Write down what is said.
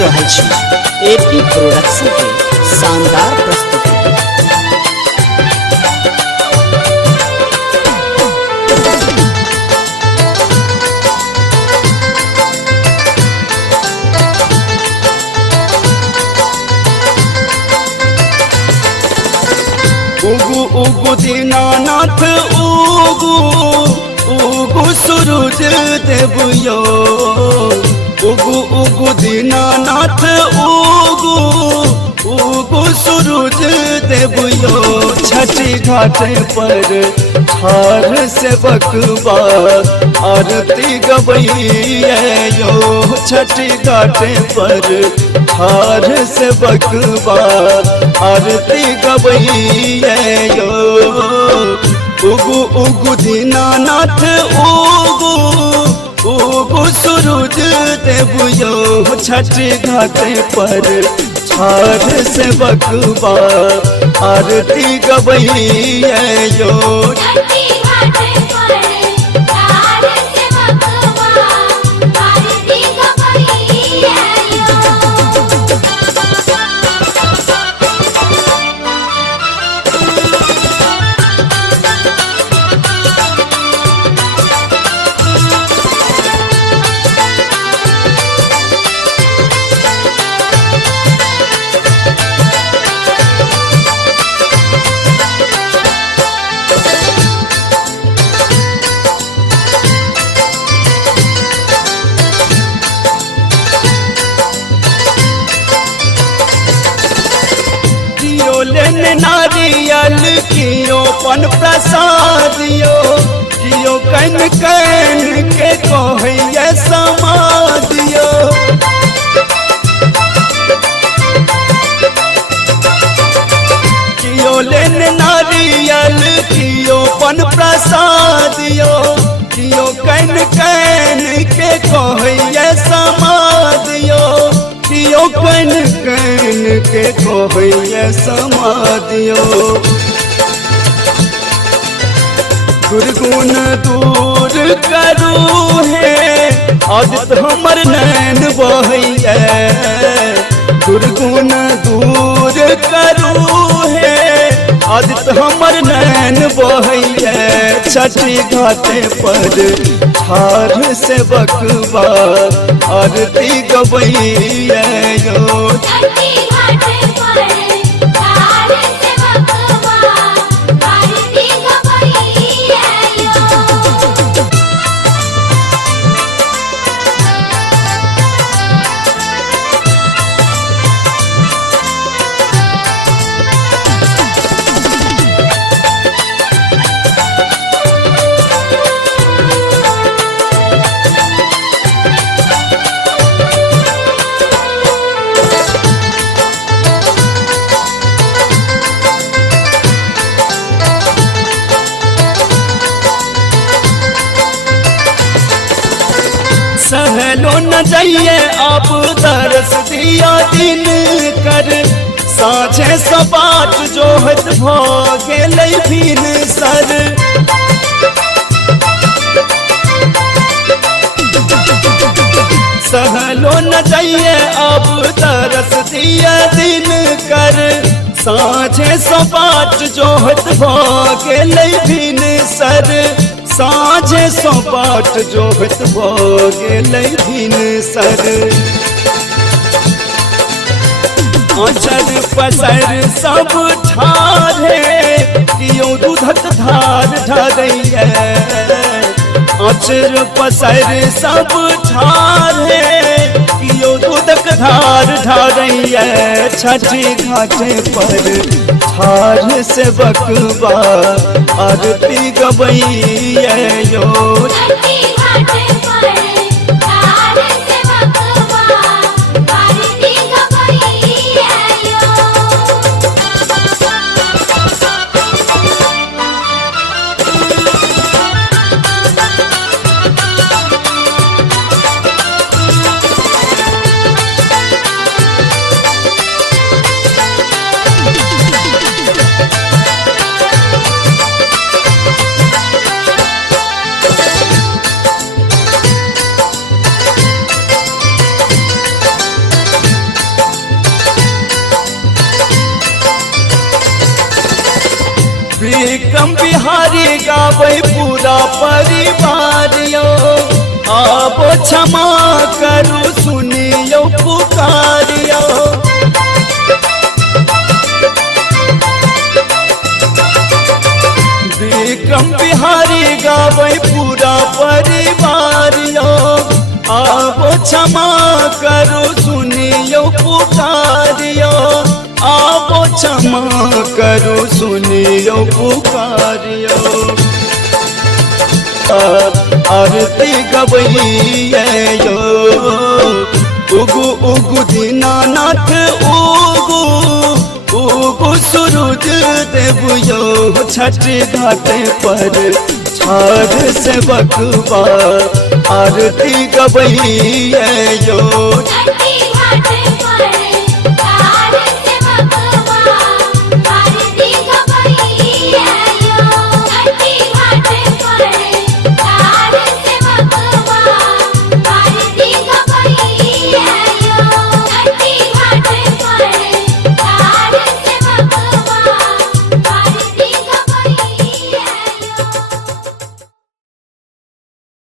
रहा छी AP production के शानदार प्रस्तुति। उगु उगु दीनानाथ उगु उगु सूरज देवयो, उगु उगु दीनानाथ उगु उगु सूरज देवयो। छठी घाटे पर ठार से बकवा आरती गवैयो, छठी घाटे पर ठार से बकवा आरती गवैयो। उगु उगु दीनानाथ उगु उगु सूरज देवयो, छठी घाटे पर ठार से बकवा आरती गवैयो। लेने नारियल कियो पन प्रसादियो, कियो कन कन के कहिए समादियो। कियो लेने नारियल कियो पन प्रसादियो, कियो कन कन के कहिए समादियो। कियो कन कन के कहिए समादियो। दुर्गुण दूर करू है आदित हमर नैन बहैया, दुर्गुण दूर करू है आदित हमर नैन बहैया। छठी घाटे पर ठार से बकवा आरती गवैयो। सहलो न जाइए अब दरस दिया दिन कर, साझे सपाट जोहत गेलै भीन सर। सहलो न जाइए अब दरस दिया दिन कर, साझे सपाट जोहत गेलै भीन सर। साझे सपाट जोहत गेलै भीन सर। आचर पसर सब ठारे कियो दूधक धार ढारैया, आचर पसर सब ठारे कियो दूधक धार ढारैया। छठी घाटे पर ठार से बकवा आरती गवैयो। विक्रम बिहारी गावे पूरा परिवार यो आबो क्षमा करू सुनियो पुकारियो विक्रम बिहारी गावे पूरा परिवार यो आबो क्षमा करू सुनियो पुकारियो आबो क्षमा करू सुनियो पुकारियो आरती गवैये यो उगु उगु दीनानाथ उगु उगु सूरज देव यो छठ घाट पर छाड़ से बकवा आरती गवैये यो छठी घाट पर